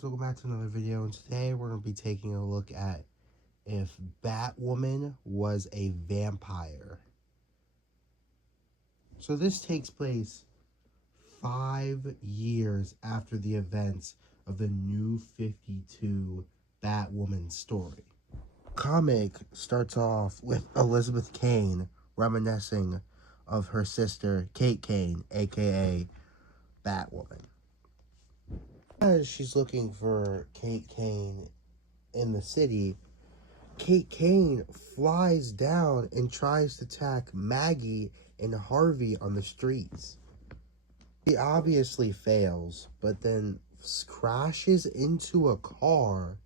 guys, welcome back to another video, and today we're going to be taking a look at if Batwoman was a vampire. So this takes place 5 years after the events of the New 52 Batwoman story. Comic starts off with Elizabeth Kane reminiscing of her sister Kate Kane, aka Batwoman. As she's looking for Kate Kane in the city, Kate Kane flies down and tries to attack Maggie and Harvey on the streets. She obviously fails, but then crashes into a car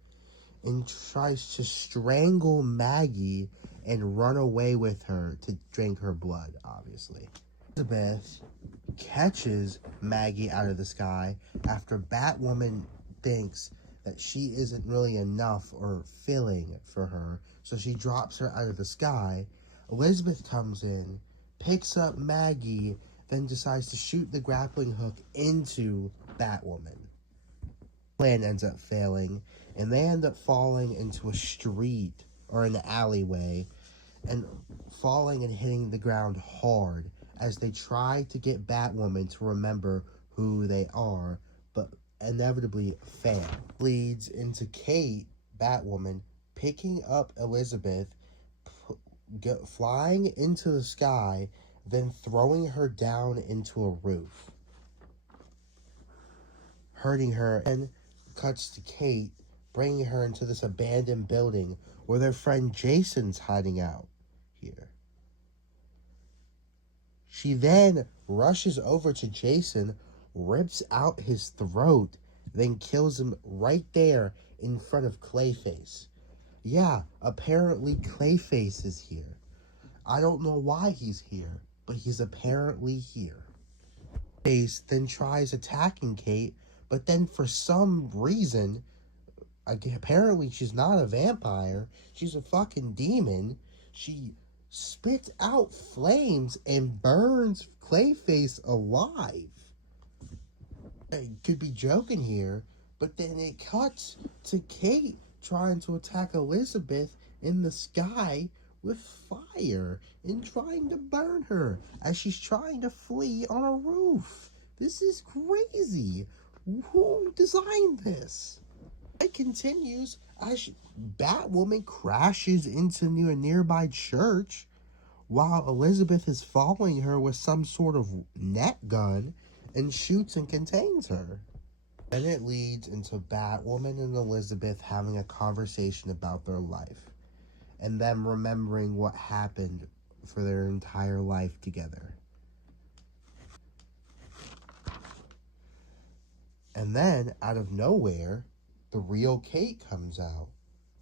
and tries to strangle Maggie and run away with her to drink her blood, obviously. Elizabeth catches Maggie out of the sky after Batwoman thinks that she isn't really enough or filling for her, so she drops her out of the sky. Elizabeth comes in, picks up Maggie, then decides to shoot the grappling hook into Batwoman. Plan ends up failing, and they end up falling into a street or an alleyway and falling and hitting the ground hard as they try to get Batwoman to remember who they are, but inevitably fail. Leads into Kate, Batwoman, picking up Elizabeth, flying into the sky, then throwing her down into a roof, hurting her, and cuts to Kate, bringing her into this abandoned building where their friend Jason's hiding out here. She then rushes over to Jason, rips out his throat, then kills him right there in front of Clayface. Yeah, apparently Clayface is here. I don't know why he's here, but he's apparently here. Clayface then tries attacking Kate, but then for some reason, apparently she's not a vampire, she's a fucking demon, she spits out flames and burns Clayface alive. I could be joking here, but then it cuts to Kate trying to attack Elizabeth in the sky with fire and trying to burn her as she's trying to flee on a roof. This is crazy. Who designed this? It continues as Batwoman crashes into a nearby church while Elizabeth is following her with some sort of net gun and shoots and contains her. Then it leads into Batwoman and Elizabeth having a conversation about their life and them remembering what happened for their entire life together. And then, out of nowhere, the real Kate comes out.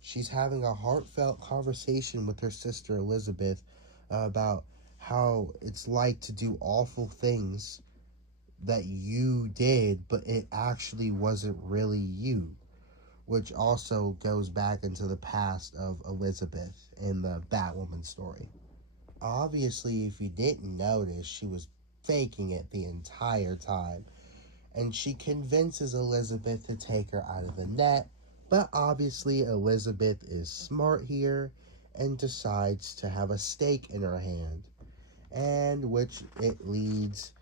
She's having a heartfelt conversation with her sister Elizabeth about how it's like to do awful things that you did, but it actually wasn't really you, which also goes back into the past of Elizabeth in the Batwoman story. Obviously, if you didn't notice, she was faking it the entire time, and she convinces Elizabeth to take her out of the net, but obviously Elizabeth is smart here and decides to have a stake in her hand, and which it leads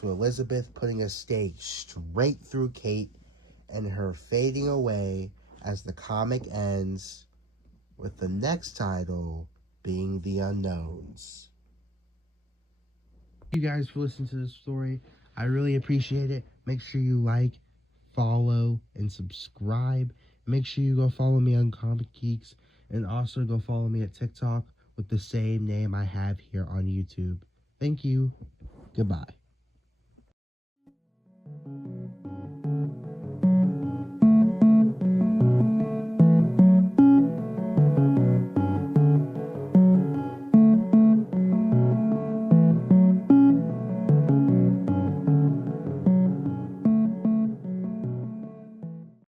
to Elizabeth putting a stake straight through Kate and her fading away as the comic ends with the next title being The Unknowns. Thank you guys for listening to this story. I really appreciate it. Make sure you like, follow, and subscribe. Make sure you go follow me on Comic Geeks, and also go follow me at TikTok with the same name I have here on YouTube. Thank you. Goodbye.